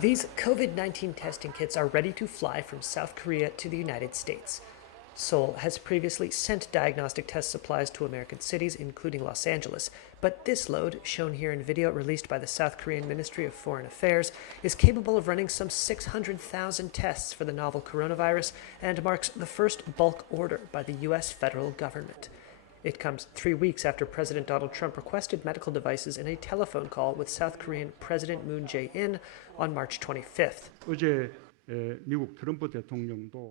These COVID-19 testing kits are ready to fly from South Korea to the United States. Seoul has previously sent diagnostic test supplies to American cities, including Los Angeles, but this load, shown here in video released by the South Korean Ministry of Foreign Affairs, is capable of running some 600,000 tests for the novel coronavirus and marks the first bulk order by the U.S. federal government. It comes 3 weeks after President Donald Trump requested medical devices in a telephone call with South Korean President Moon Jae-in on March 25th.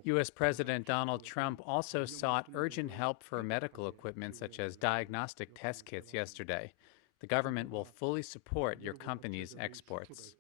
U.S. President Donald Trump also sought urgent help for medical equipment such as diagnostic test kits yesterday. The government will fully support your company's exports.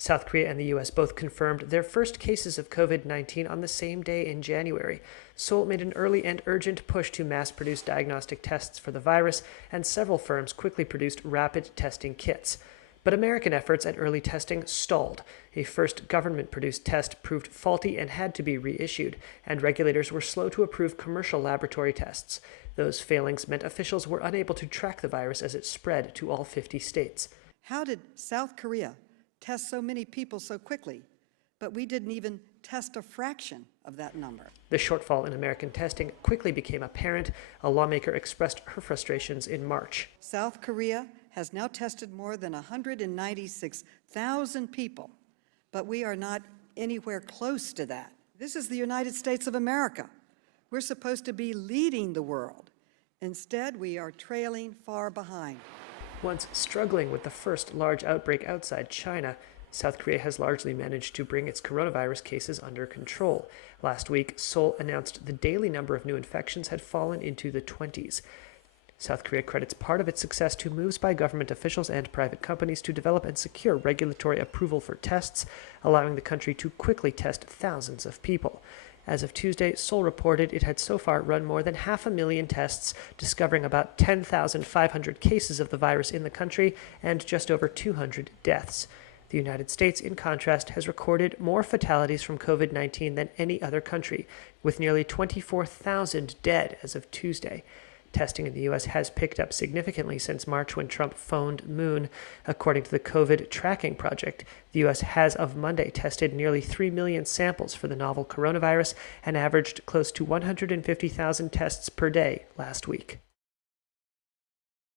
South Korea and the U.S. both confirmed their first cases of COVID-19 on the same day in January. Seoul made an early and urgent push to mass-produce diagnostic tests for the virus, and several firms quickly produced rapid testing kits. But American efforts at early testing stalled. A first government-produced test proved faulty and had to be reissued, and regulators were slow to approve commercial laboratory tests. Those failings meant officials were unable to track the virus as it spread to all 50 states. How did South Korea test so many people so quickly, but we didn't even test a fraction of that number? The shortfall in American testing quickly became apparent. A lawmaker expressed her frustrations in March. South Korea has now tested more than 196,000 people, but we are not anywhere close to that. This is the United States of America. We're supposed to be leading the world. Instead, we are trailing far behind. Once struggling with the first large outbreak outside China, South Korea has largely managed to bring its coronavirus cases under control. Last week, Seoul announced the daily number of new infections had fallen into the 20s. South Korea credits part of its success to moves by government officials and private companies to develop and secure regulatory approval for tests, allowing the country to quickly test thousands of people. As of Tuesday, Seoul reported it had so far run more than 500,000 tests, discovering about 10,500 cases of the virus in the country and just over 200 deaths. The United States, in contrast, has recorded more fatalities from COVID-19 than any other country, with nearly 24,000 dead as of Tuesday. Testing in the U.S. has picked up significantly since March when Trump phoned Moon. According to the COVID tracking project, the U.S. has of Monday tested nearly 3 million samples for the novel coronavirus and averaged close to 150,000 tests per day last week.